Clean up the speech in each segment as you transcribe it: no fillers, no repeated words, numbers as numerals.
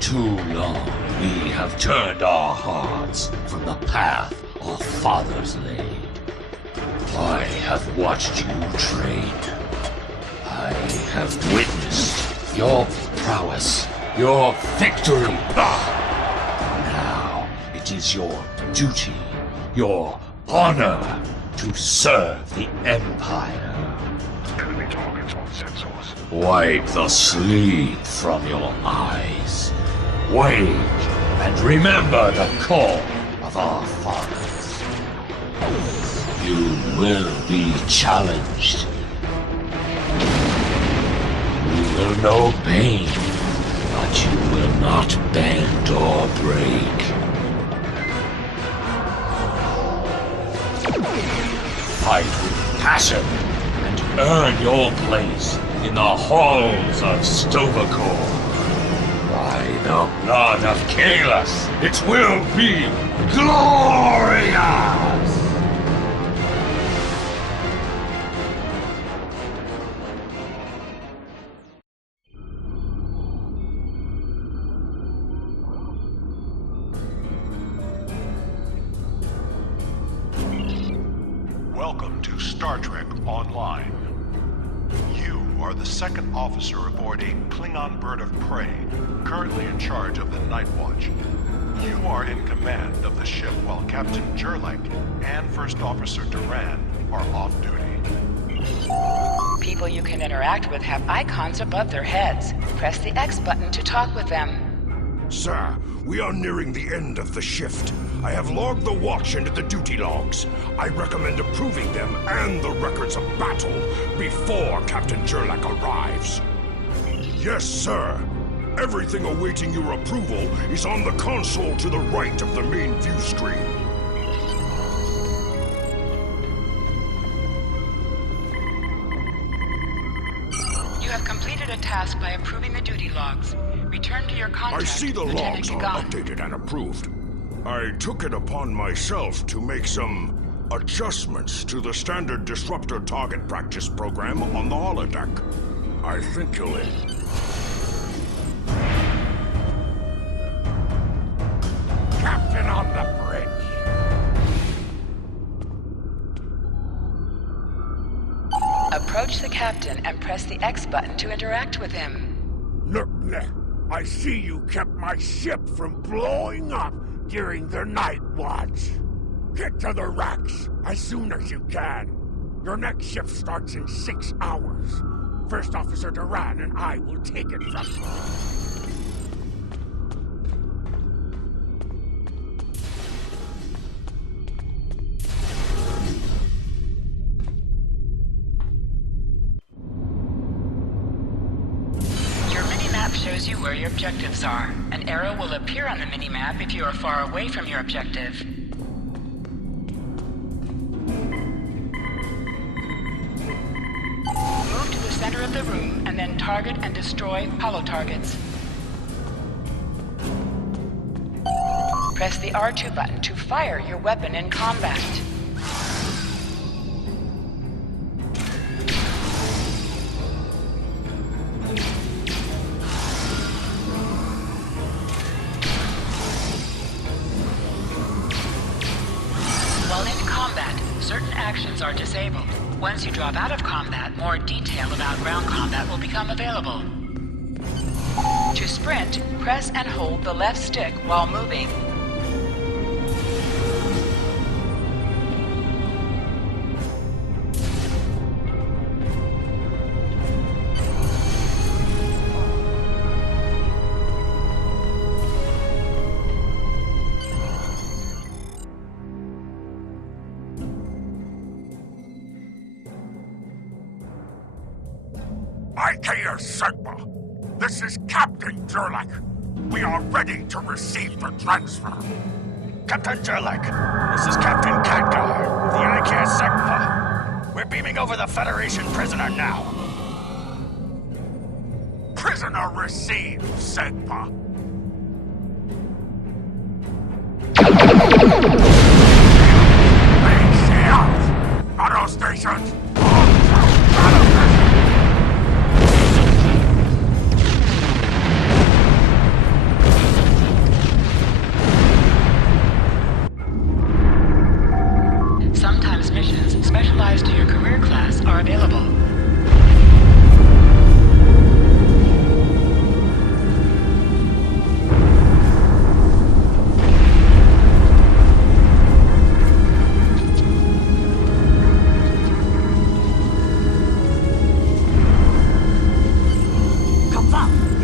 too long, we have turned our hearts from the path our fathers laid. I have watched you train. I have witnessed your prowess, your victory. Now it is your duty, your honor, to serve the Empire. Enemy targets on sensors. Wipe the sleep from your eyes. Wake and remember the call of our fathers. You will be challenged. You will know pain, but you will not bend or break. Fight with passion and earn your place in the halls of Stovacor. By the blood of Kalis, it will be glorious! Welcome to Star Trek Online. You are the second officer aboard a Klingon bird of prey, currently in charge of the Night Watch. You are in command of the ship while Captain Jurlek and First Officer Duran are off duty. People you can interact with have icons above their heads. Press the X button to talk with them. Sir, we are nearing the end of the shift. I have logged the watch into the duty logs. I recommend approving them and the records of battle before Captain Jurlek arrives. Yes, sir. Everything awaiting your approval is on the console to the right of the main view screen. You have completed a task by approving the duty logs. Return to your contact. I see the Lieutenant logs are Kagan. updated and approved. I took it upon myself to make some adjustments to the standard disruptor target practice program on the holodeck. I think you'll... Captain on the bridge! Approach the captain and press the X button to interact with him. Look, I see you kept my ship from blowing up during the night watch. Get to the racks as soon as you can. Your next shift starts in 6 hours. First Officer Duran and I will take it from you. Shows you where your objectives are. An arrow will appear on the minimap if you are far away from your objective. Move to the center of the room and then target and destroy hollow targets. Press the R2 button to fire your weapon in combat. Certain actions are disabled. Once you drop out of combat, more detail about ground combat will become available. To sprint, press and hold the left stick while moving. Ikea Sigma, this is Captain Jurlek. We are ready to receive the transfer. Captain Jurlek, this is Captain Khadgar of the IKEA Sigma. We're beaming over the Federation prisoner now. Prisoner received, Sigma. Base out! Auto stations!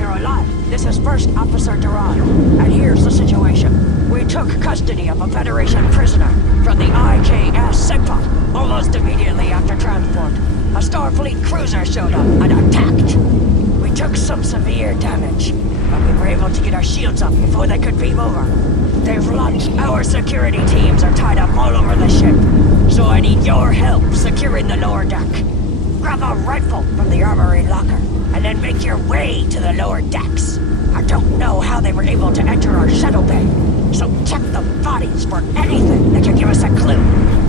you're alive. This is First Officer Duran, and here's the situation. We took custody of a Federation prisoner from the IKS Sigma almost immediately after transport. A Starfleet cruiser showed up and attacked. We took some severe damage, but we were able to get our shields up before they could beam over. They've launched. Our security teams are tied up all over the ship, so I need your help securing the lower deck. Grab a rifle from the armory locker, and then make your way to the lower decks. I don't know how they were able to enter our shuttle bay, so check the bodies for anything that can give us a clue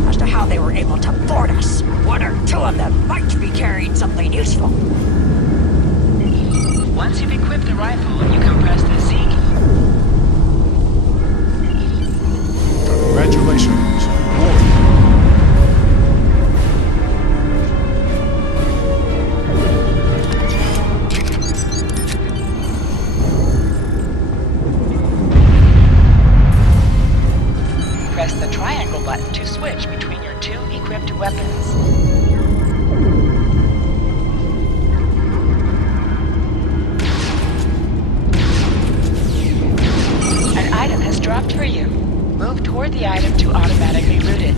as to how they were able to board us. One or two of them might be carrying something useful. Once you've equipped the rifle, you can press the Z key. Congratulations. Board. Press the triangle button to switch between your two equipped weapons. An item has dropped for you. Move toward the item to automatically loot it.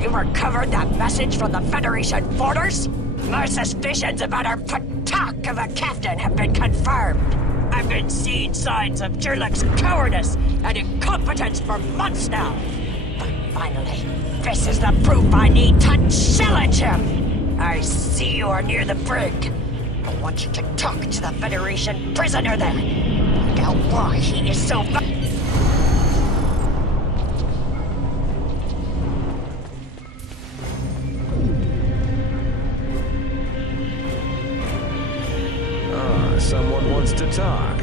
You recovered that message from the Federation borders? My suspicions about our patak of a captain have been confirmed. I've been seeing signs of Jurlek's cowardice and incompetence for months now. But finally, this is the proof I need to challenge him. I see you are near the brig. I want you to talk to the Federation prisoner there. Find out why he is so... Someone wants to talk.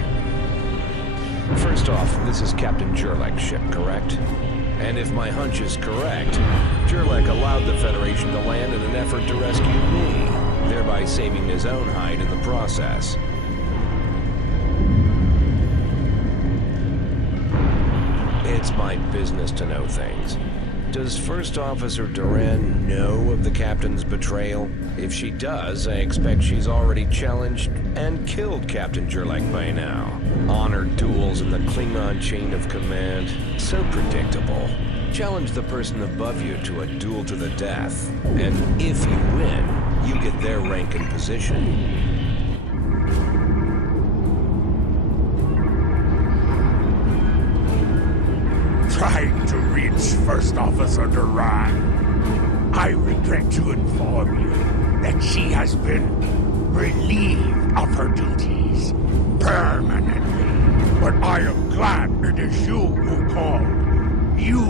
First off, this is Captain Jurlek's ship, correct? And if my hunch is correct, Jurlek allowed the Federation to land in an effort to rescue me, thereby saving his own hide in the process. It's my business to know things. Does First Officer Duran know of the Captain's betrayal? If she does, I expect she's already challenged and killed Captain Jurlek by now. Honored duels in the Klingon chain of command. So predictable. Challenge the person above you to a duel to the death. And if you win, you get their rank and position. Trying to reach First Officer Duran. I regret to inform you that she has been relieved of her duties permanently. But I am glad it is you who called. You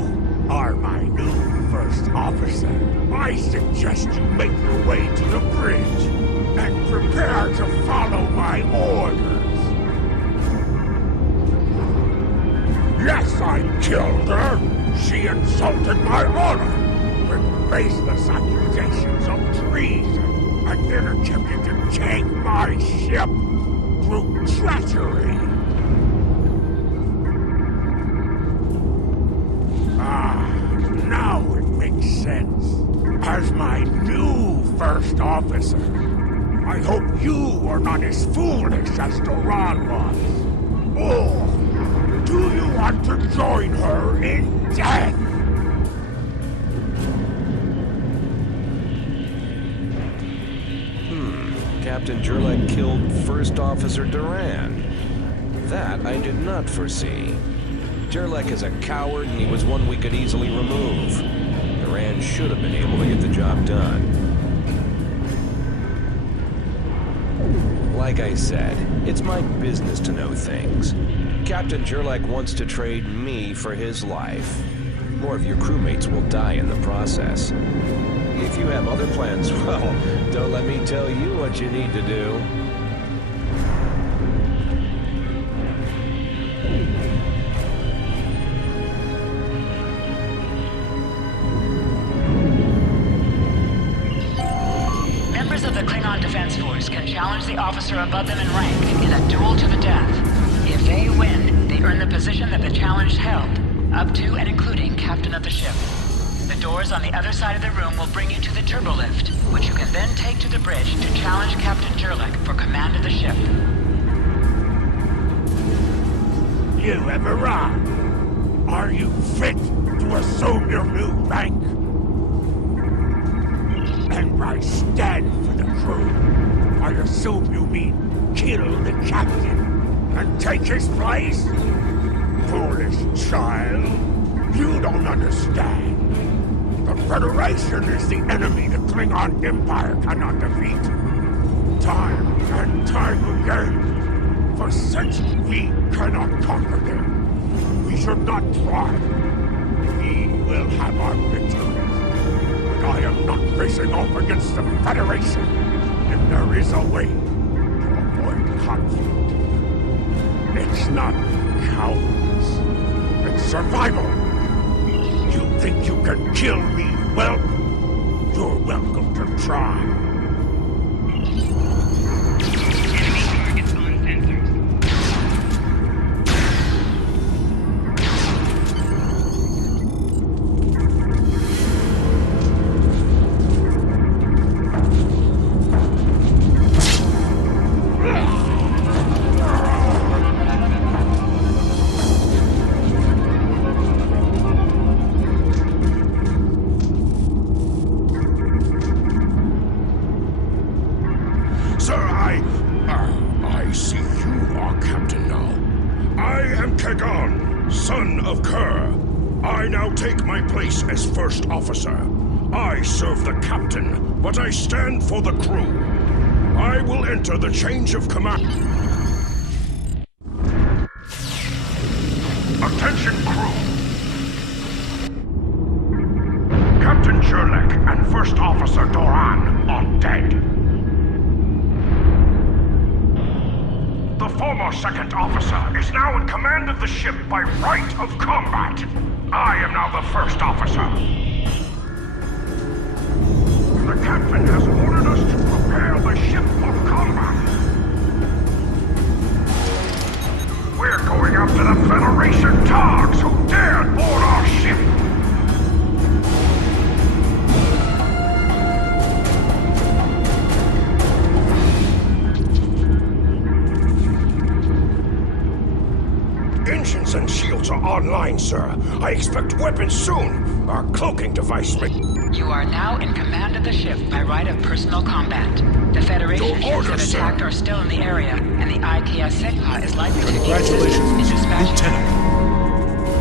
are my new First Officer. I suggest you make your way to the bridge and prepare to follow my orders. Yes, I killed her. She insulted my honor with baseless accusations of treason and then attempted to take my ship through treachery. As my new first officer, I hope you are not as foolish as Duran was. Or do you want to join her in death? Captain Jurlek killed First Officer Duran. That I did not foresee. Jurlek is a coward, and he was one we could easily remove. Duran should have been able to get the job done. Like I said, it's my business to know things. Captain Jurlek wants to trade me for his life. More of your crewmates will die in the process. If you have other plans, well, don't let me tell you what you need to do. Members of the Klingon Defense Force can challenge the officer above them in rank in a duel to the death. If they win, they earn the position that the challenge held, up to and including captain of the ship. The doors on the other side of the room will bring you to the turbolift, which you can then take to the bridge to challenge Captain Jurlek for command of the ship. You have arrived. Are you fit to assume your new rank? And by stand for the crew, I assume you mean kill the captain and take his place? Foolish child, you don't understand. The Federation is the enemy the Klingon Empire cannot defeat. Time and time again. For since we cannot conquer them, we should not try. We will have our victories. But I am not facing off against the Federation. And there is a way to avoid conflict. It's not cowardice. It's survival. You think you can kill me? Well, you're welcome to try. Enemy targets on sensors. Sir, I see you are captain now. I am Kagan, son of Kerr. I now take my place as first officer. I serve the captain, but I stand for the crew. I will enter the change of command. Attention, crew. Captain Jurlek and First Officer Duran are dead. The former second officer is now in command of the ship by right of combat. I am now the first officer. The captain has ordered us to prepare the ship for combat. We're going after the Federation Targs who dared board our ship. Engines and shields are online, sir. I expect weapons soon. Our cloaking device may... You are now in command of the ship by right of personal combat. The Federation Your ships order, that sir. attacked are still in the area, and the IKS Sigma is likely to be Congratulations, in dispatching. Lieutenant.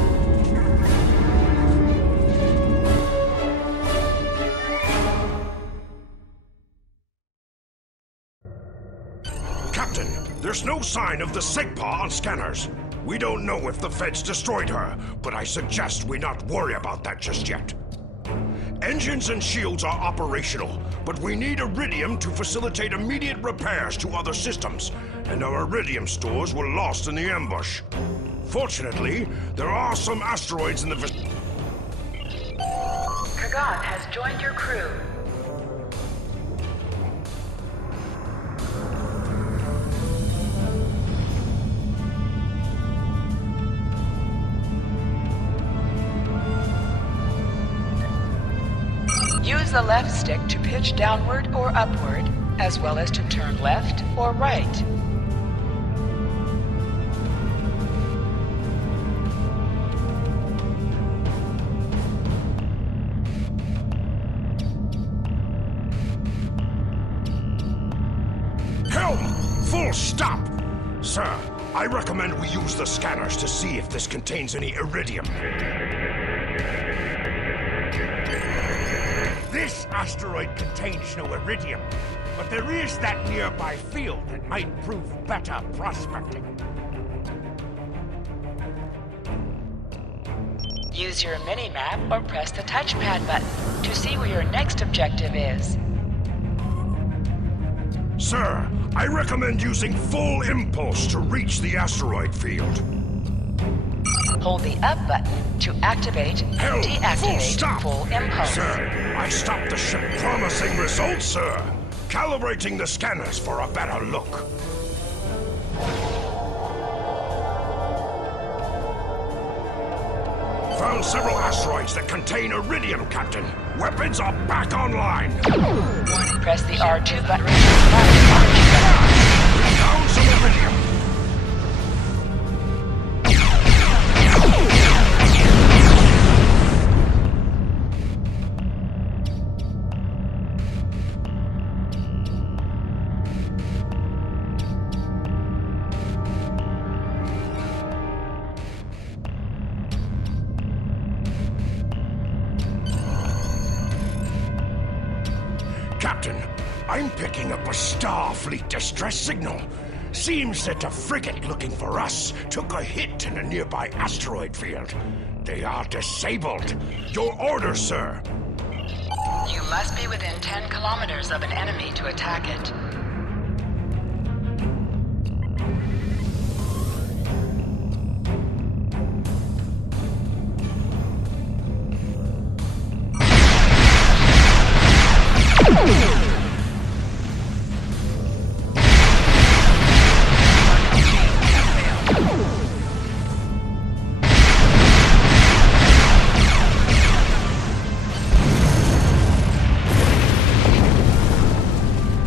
Captain, there's no sign of the Sigma on scanners. We don't know if the Feds destroyed her, but I suggest we not worry about that just yet. Engines and shields are operational, but we need iridium to facilitate immediate repairs to other systems, and our iridium stores were lost in the ambush. Fortunately, there are some asteroids in the vicinity. Kagan has joined your crew. Use the left stick to pitch downward or upward, as well as to turn left or right. Helm! Full stop! Sir, I recommend we use the scanners to see if this contains any iridium. This asteroid contains no iridium, but there is that nearby field that might prove better prospecting. Use your mini-map or press the touchpad button to see where your next objective is. Sir, I recommend using full impulse to reach the asteroid field. Hold the up button to activate and Helm! Full deactivate stop! full impulse. Sir, I stopped the ship promising results, sir. Calibrating the scanners for a better look. Found several asteroids that contain iridium, Captain. Weapons are back online. Press the R2 button to fire the R2 button. Found some iridium. Captain, I'm picking up a Starfleet distress signal. Seems that a frigate looking for us took a hit in a nearby asteroid field. They are disabled. Your order, sir. You must be within 10 kilometers of an enemy to attack it.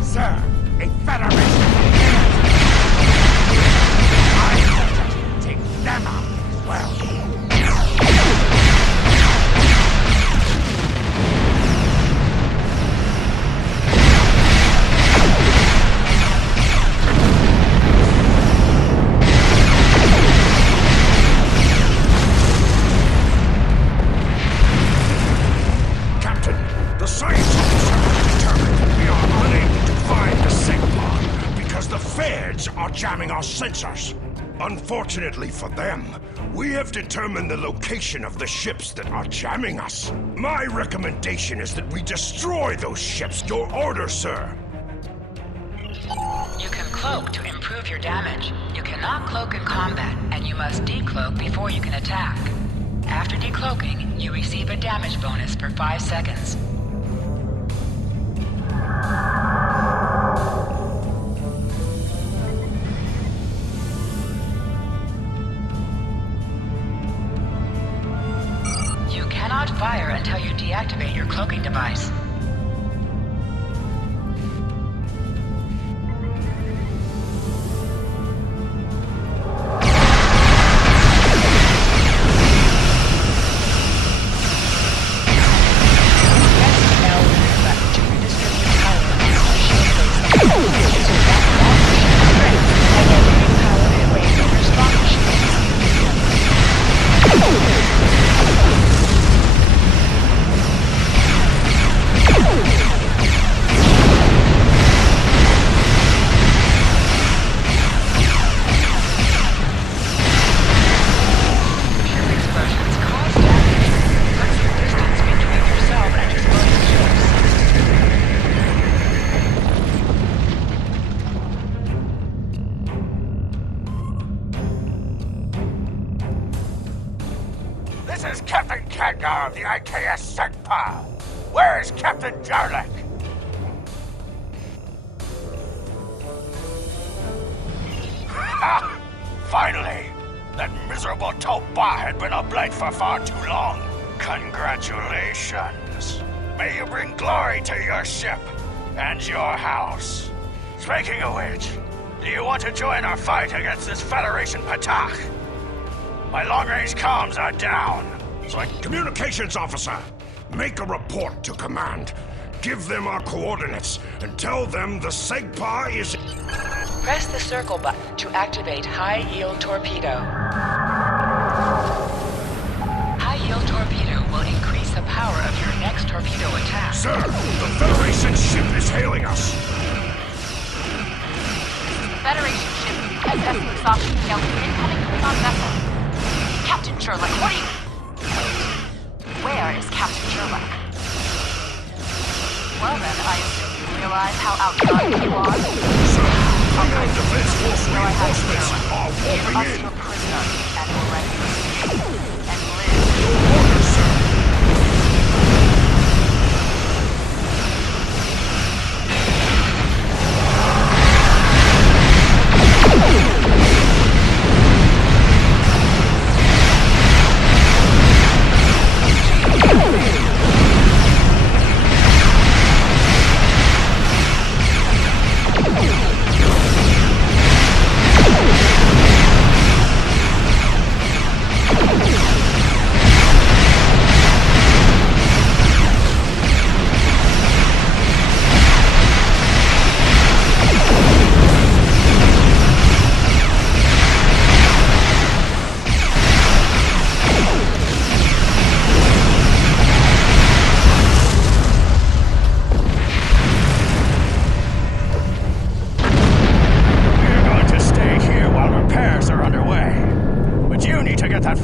Sir, a Federation! I take them out as well. Captain, the scientists have determined that we are unable to find the Sigma because the feds are jamming our sensors. Unfortunately for them, we have determined the location of the ships that are jamming us. My recommendation is that we destroy those ships. Your order, sir. You can cloak to improve your damage. You cannot cloak in combat, and you must decloak before you can attack. After decloaking, you receive a damage bonus for 5 seconds. You cannot fire until you deactivate your cloaking device. This is Captain Khadgar of the IKS Segpa. Where is Captain Jarlek? Ha! Finally! That miserable Toba had been a blight for far too long. Congratulations. May you bring glory to your ship and your house. Speaking of which, do you want to join our fight against this Federation Patach? My long-range comms are down, so I... Communications officer, make a report to command. Give them our coordinates and tell them the Segpa is... Press the circle button to activate high-yield torpedo. High-yield torpedo will increase the power of your next torpedo attack. Sir, the Federation ship is hailing us. Federation ship SS exhaustion failed incoming Klingon vessel. Captain Sherlock, what are you... Where is Captain Sherlock? Well then, I assume you realize how outgunned you are. Sir, Klingon Defense Force So I have reinforcements Sherlock. are Give warping us in. your prisoner, and we're ready to escape. And live. Your orders, sir.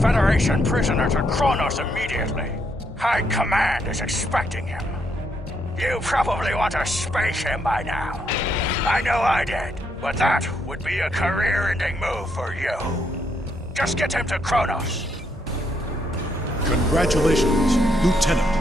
Federation prisoner to Kronos immediately. High Command is expecting him. You probably want to spank him by now. I know I did, but that would be a career-ending move for you. Just get him to Kronos. Congratulations, Lieutenant.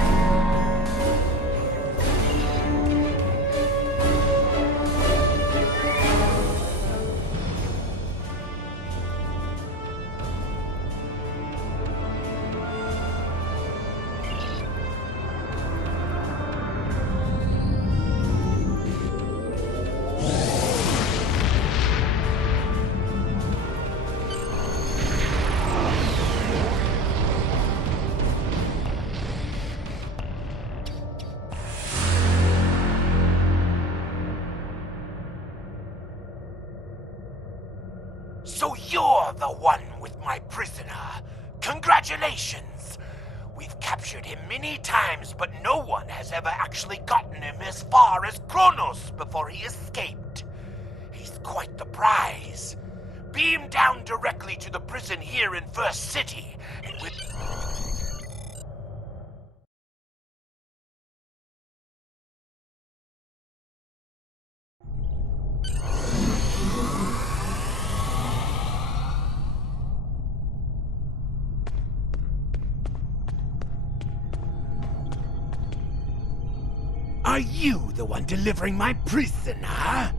So you're the one with my prisoner. Congratulations! We've captured him many times, but no one has ever actually gotten him as far as Kronos before he escaped. He's quite the prize. Beam down directly to the prison here in First City, and we'll... Are you the one delivering my prisoner?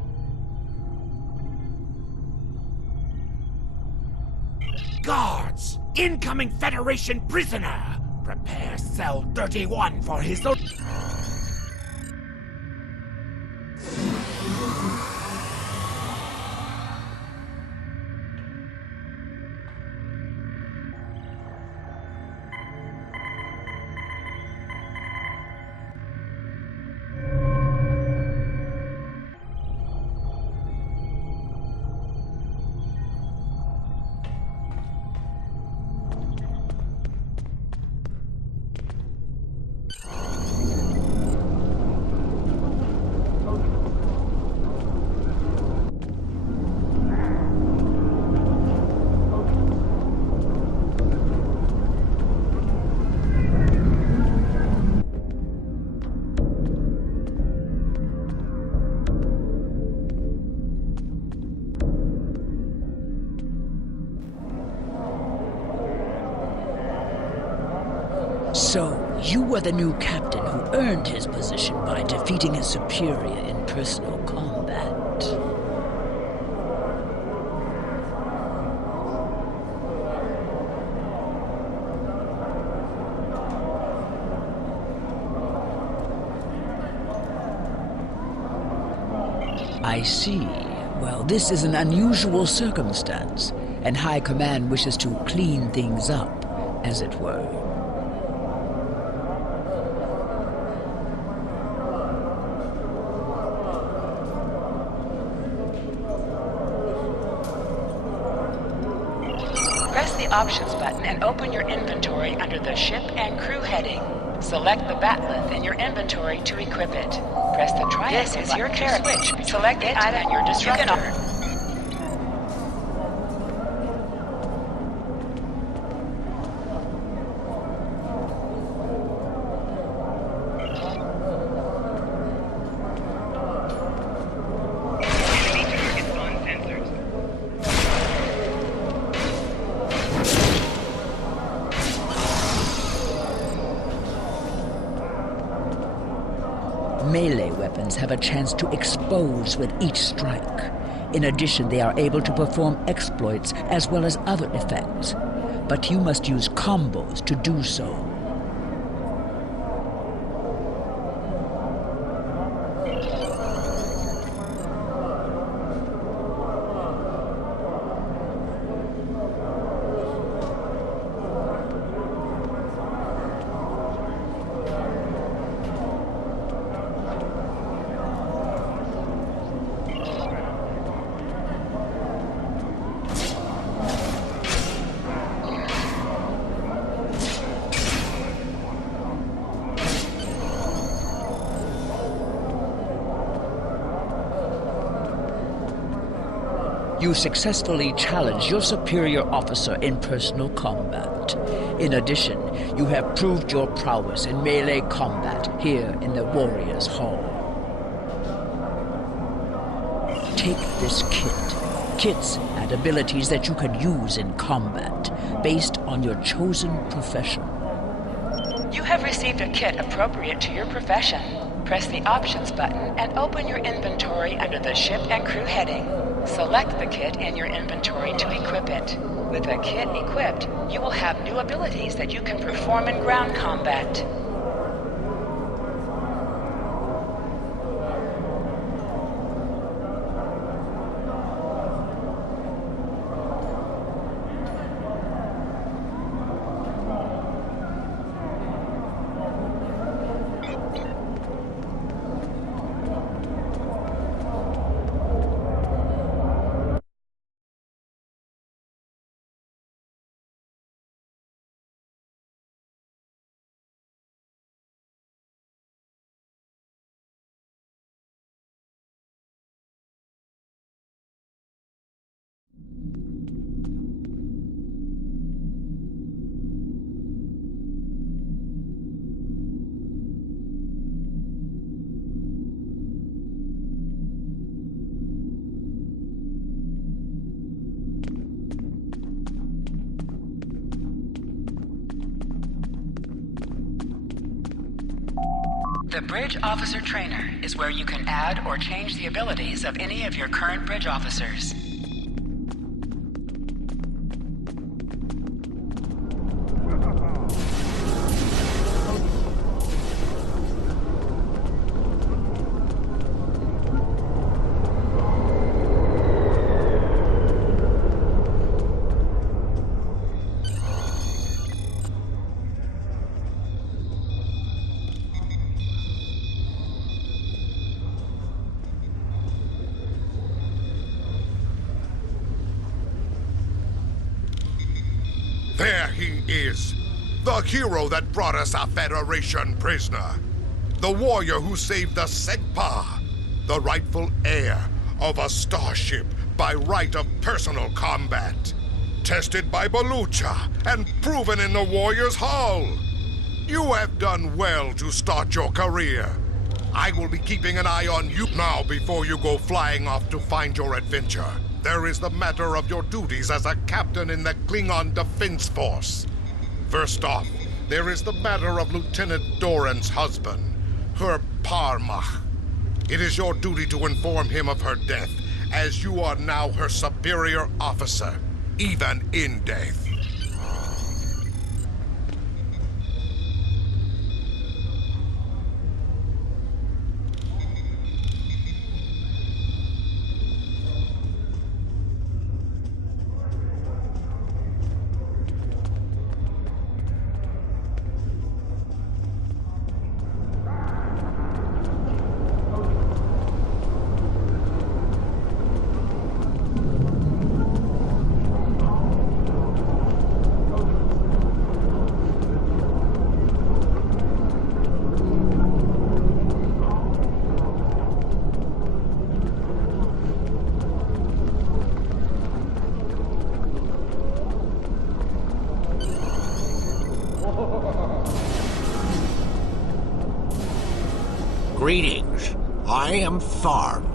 Guards! Incoming Federation prisoner! Prepare Cell 31 for his... So, you were the new captain who earned his position by defeating his superior in personal combat. I see. Well, this is an unusual circumstance, and High Command wishes to clean things up, as it were. Press the Options button and open your inventory under the Ship and Crew heading. Select the batleth in your inventory to equip it. Press the triangle button your character to switch. Select the item and your disruptor. Enemy targets on sensors. Melee weapons have a chance to expose with each strike. In addition, they are able to perform exploits as well as other effects. But you must use combos to do so. You successfully challenge your superior officer in personal combat. In addition, you have proved your prowess in melee combat here in the Warriors' Hall. Take this kit. Kits add abilities that you can use in combat, based on your chosen profession. You have received a kit appropriate to your profession. Press the Options button and open your inventory under the Ship and Crew heading. Select the kit in your inventory to equip it. With a kit equipped, you will have new abilities that you can perform in ground combat. The Bridge Officer Trainer is where you can add or change the abilities of any of your current bridge officers. There he is. The hero that brought us a Federation prisoner. The warrior who saved the Segpa. The rightful heir of a starship by right of personal combat. Tested by Balucha and proven in the Warriors' Hall. You have done well to start your career. I will be keeping an eye on you now before you go flying off to find your adventure. There is the matter of your duties as a captain in the Klingon Defense Force. First off, there is the matter of Lieutenant Doran's husband, her Parmach. It is your duty to inform him of her death, as you are now her superior officer, even in death. Greetings. I am Tharn,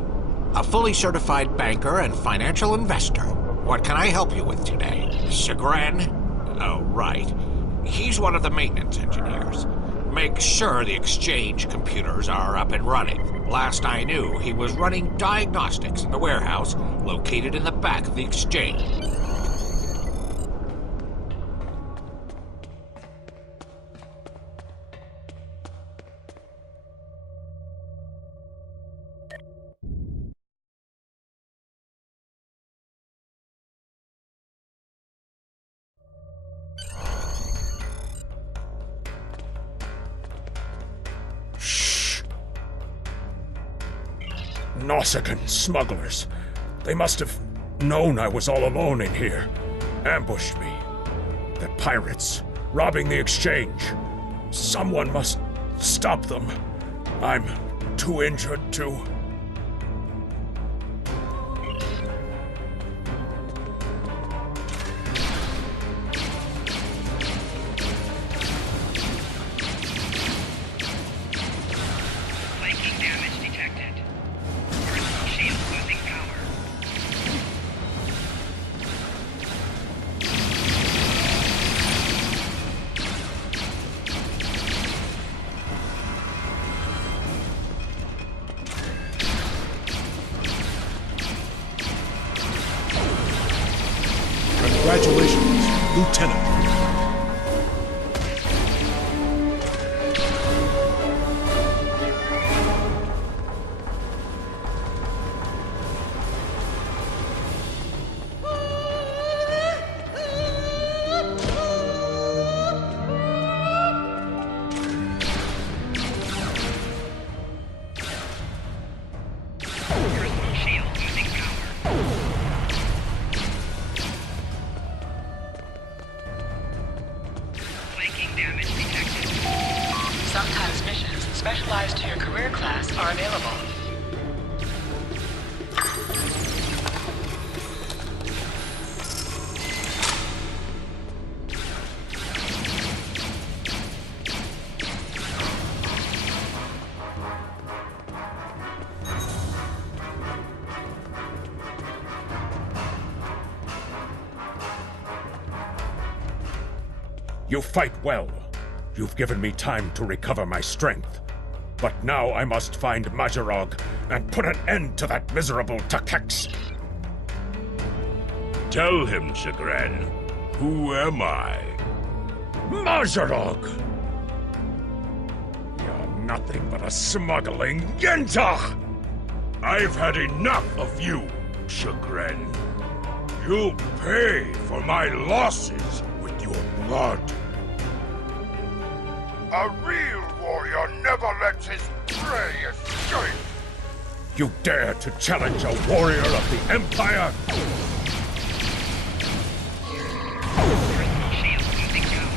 a fully certified banker and financial investor. What can I help you with today? Chagrin? Oh, right. He's one of the maintenance engineers. Make sure the exchange computers are up and running. Last I knew, he was running diagnostics in the warehouse located in the back of the exchange. Nausicaan smugglers. They must have known I was all alone in here. Ambushed me. The pirates, robbing the exchange. Someone must stop them. I'm too injured to... Flanking damage detected. Personal shield losing power. Congratulations, Lieutenant. Personal shield losing power. Flanking damage detected. Sometimes missions specialized to your career class are available. You fight well. You've given me time to recover my strength. But now I must find Majorog and put an end to that miserable Takex. Tell him, Chagrin. Who am I? Majorog! You're nothing but a smuggling Yenta! I've had enough of you, Chagrin. You'll pay for my losses with your blood. A real warrior never lets his prey escape. You dare to challenge a warrior of the Empire? Personal shield losing power.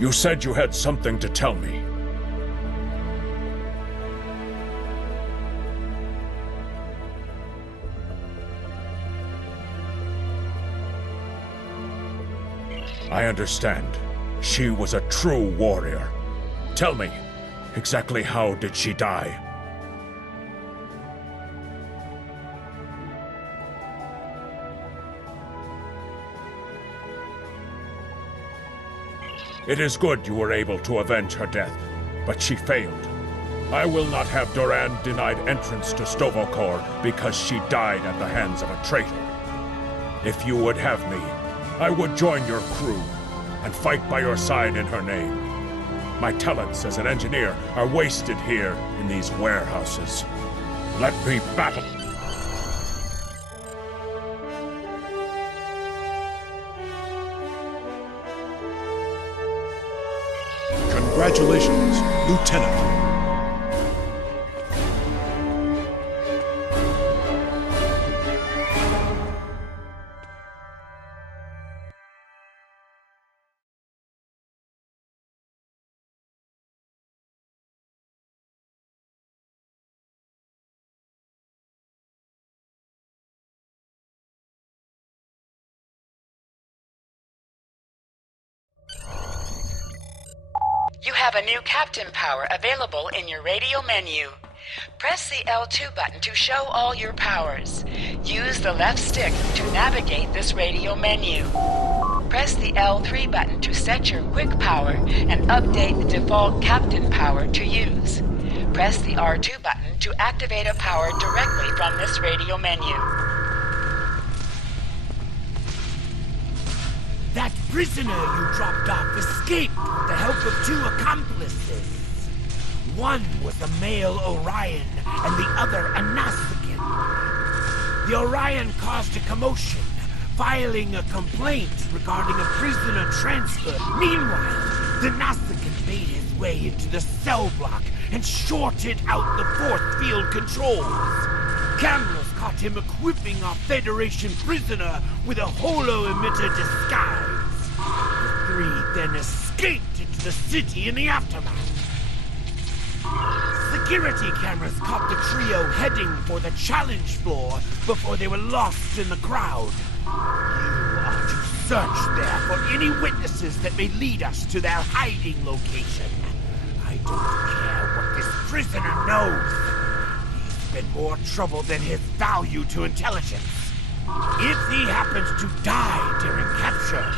You said you had something to tell me. I understand. She was a true warrior. Tell me, exactly how did she die? It is good you were able to avenge her death, but she failed. I will not have Duran denied entrance to Stovokor because she died at the hands of a traitor. If you would have me, I would join your crew and fight by your side in her name. My talents as an engineer are wasted here in these warehouses. Let me battle. Congratulations, Lieutenant. You have a new captain power available in your radio menu. Press the L2 button to show all your powers. Use the left stick to navigate this radio menu. Press the L3 button to set your quick power and update the default captain power to use. Press the R2 button to activate a power directly from this radio menu. That prisoner you dropped off escaped with the help of two accomplices. One was a male Orion and the other a Nausicaan. The Orion caused a commotion, filing a complaint regarding a prisoner transfer. Meanwhile, the Nausicaan made his way into the cell block and shorted out the force field controls. Cameras caught him equipping our Federation prisoner with a holo-emitter disguise. The three then escaped into the city in the aftermath. Security cameras caught the trio heading for the challenge floor before they were lost in the crowd. You are to search there for any witnesses that may lead us to their hiding location. I don't care what this prisoner knows. He's been more trouble than his value to intelligence. If he happens to die during capture,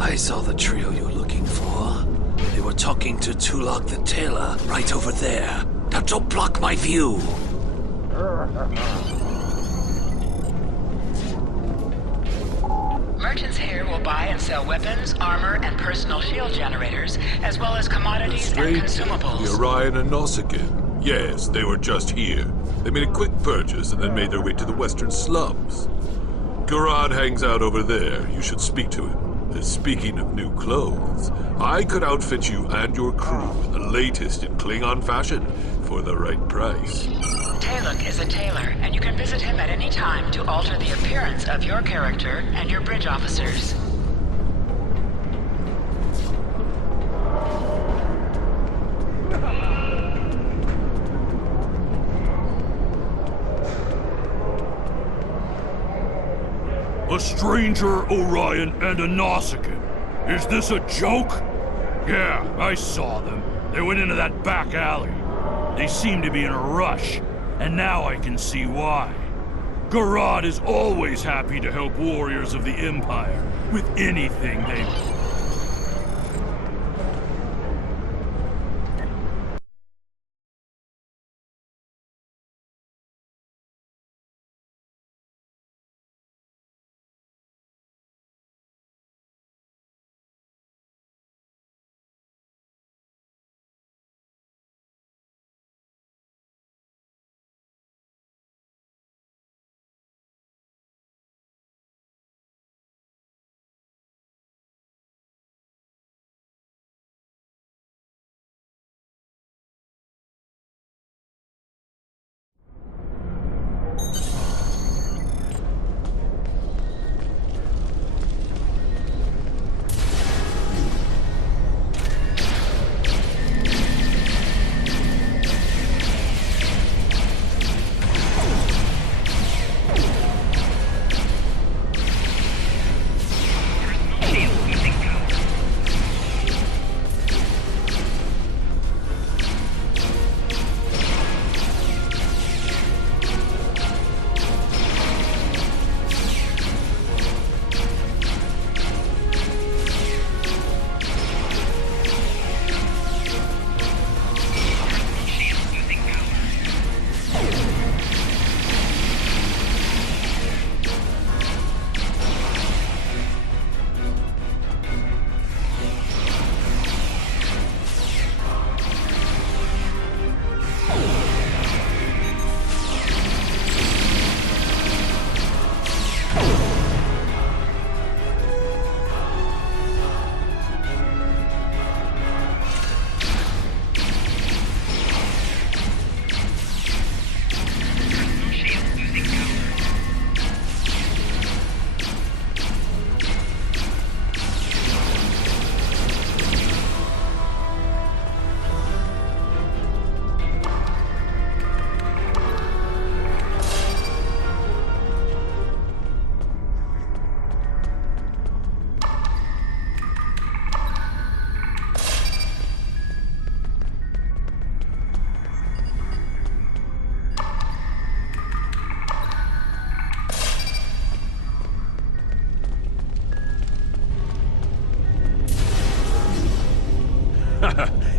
I saw the trio you're looking for. They were talking to Tulok the Tailor right over there. Now don't block my view. Merchants here will buy and sell weapons, armor, and personal shield generators, as well as commodities and consumables. The Orion and Nausicaan. Yes, they were just here. They made a quick purchase and then made their way to the western slums. Garad hangs out over there. You should speak to him. Speaking of new clothes, I could outfit you and your crew in the latest in Klingon fashion for the right price. Taluk is a tailor, and you can visit him at any time to alter the appearance of your character and your bridge officers. A stranger, Orion, and a Nausicaan. Is this a joke? Yeah, I saw them. They went into that back alley. They seem to be in a rush, and now I can see why. Garad is always happy to help warriors of the Empire with anything they want.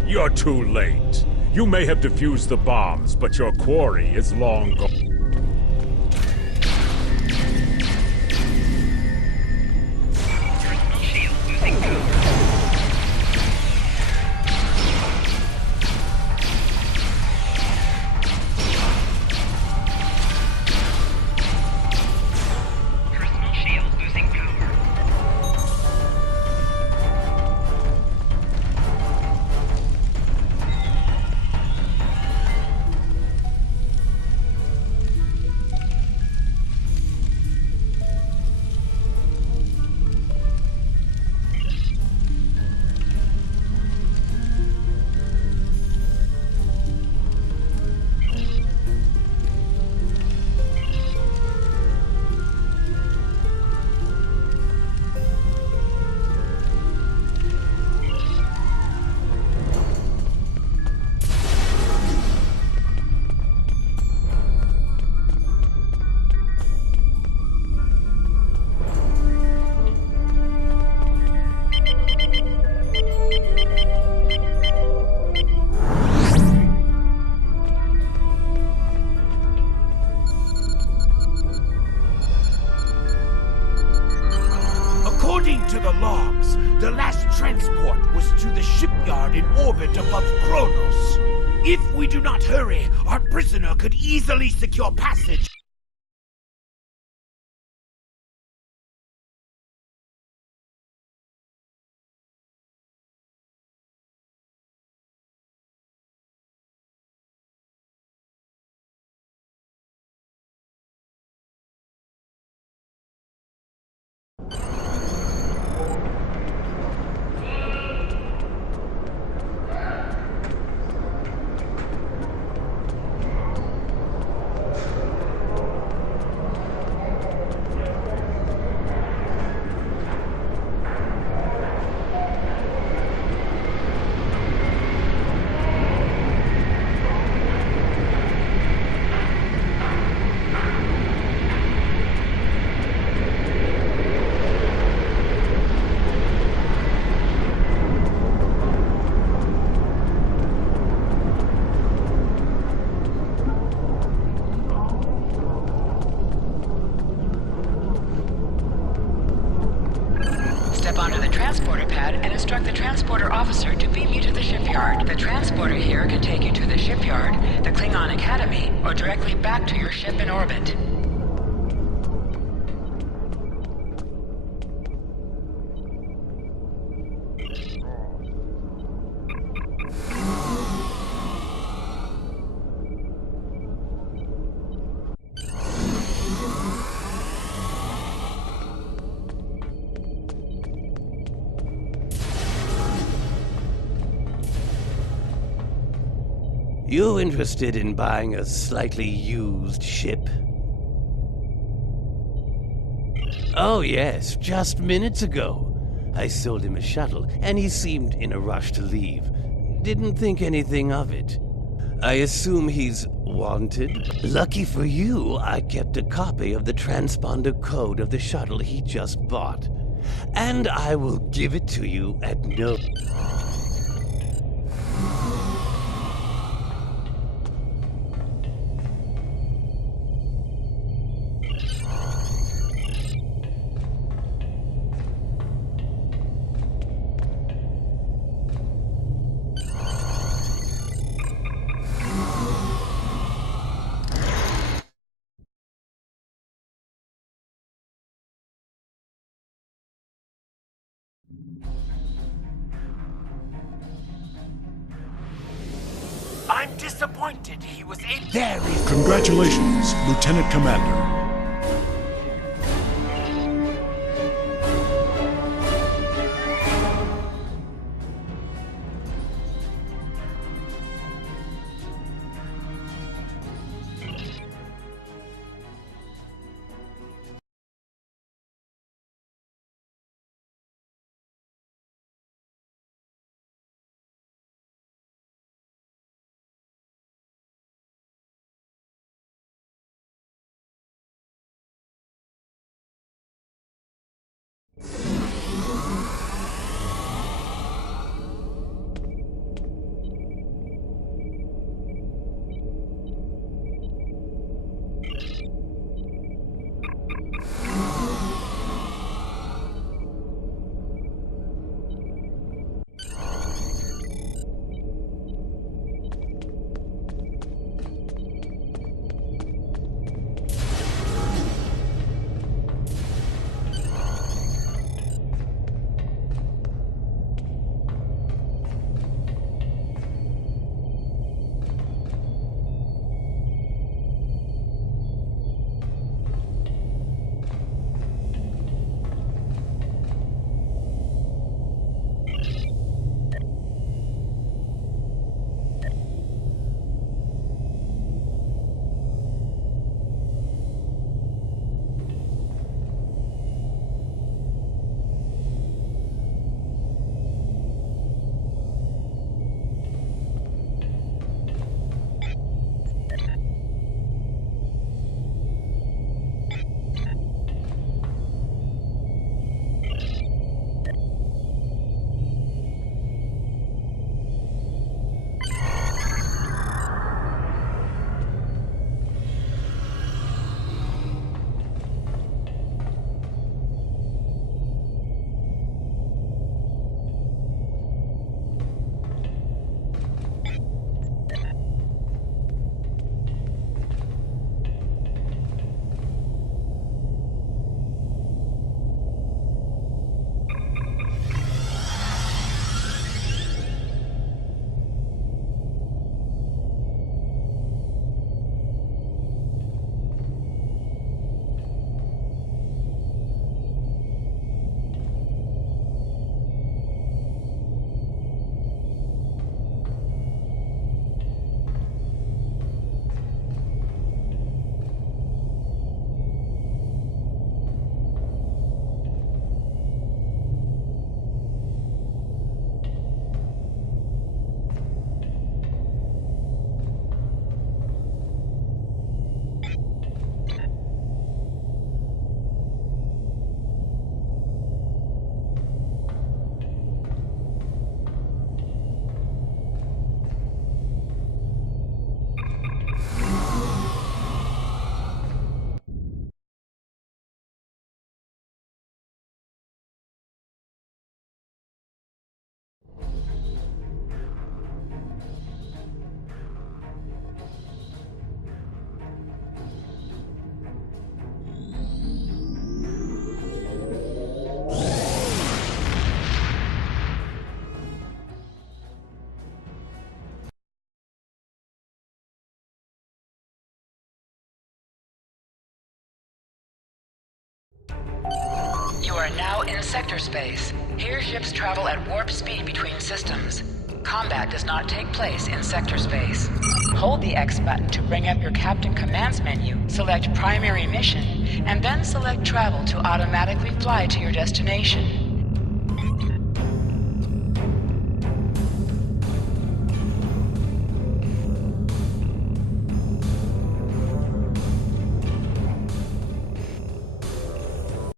You're too late. You may have defused the bombs, but your quarry is long gone. According to the logs, the last transport was to the shipyard in orbit above Kronos. If we do not hurry, our prisoner could easily secure passage. Step onto the transporter pad and instruct the transporter officer to beam you to the shipyard. The transporter here can take you to the shipyard, the Klingon Academy, or directly back to your ship in orbit. You interested in buying a slightly used ship? Oh yes, just minutes ago. I sold him a shuttle, and he seemed in a rush to leave. Didn't think anything of it. I assume he's wanted? Lucky for you, I kept a copy of the transponder code of the shuttle he just bought. And I will give it to you at no... I'm disappointed he was able... There is... Congratulations, Lieutenant Commander. are now in sector space. Here ships travel at warp speed between systems. Combat does not take place in sector space. Hold the X button to bring up your Captain Commands menu, select Primary Mission, and then select Travel to automatically fly to your destination.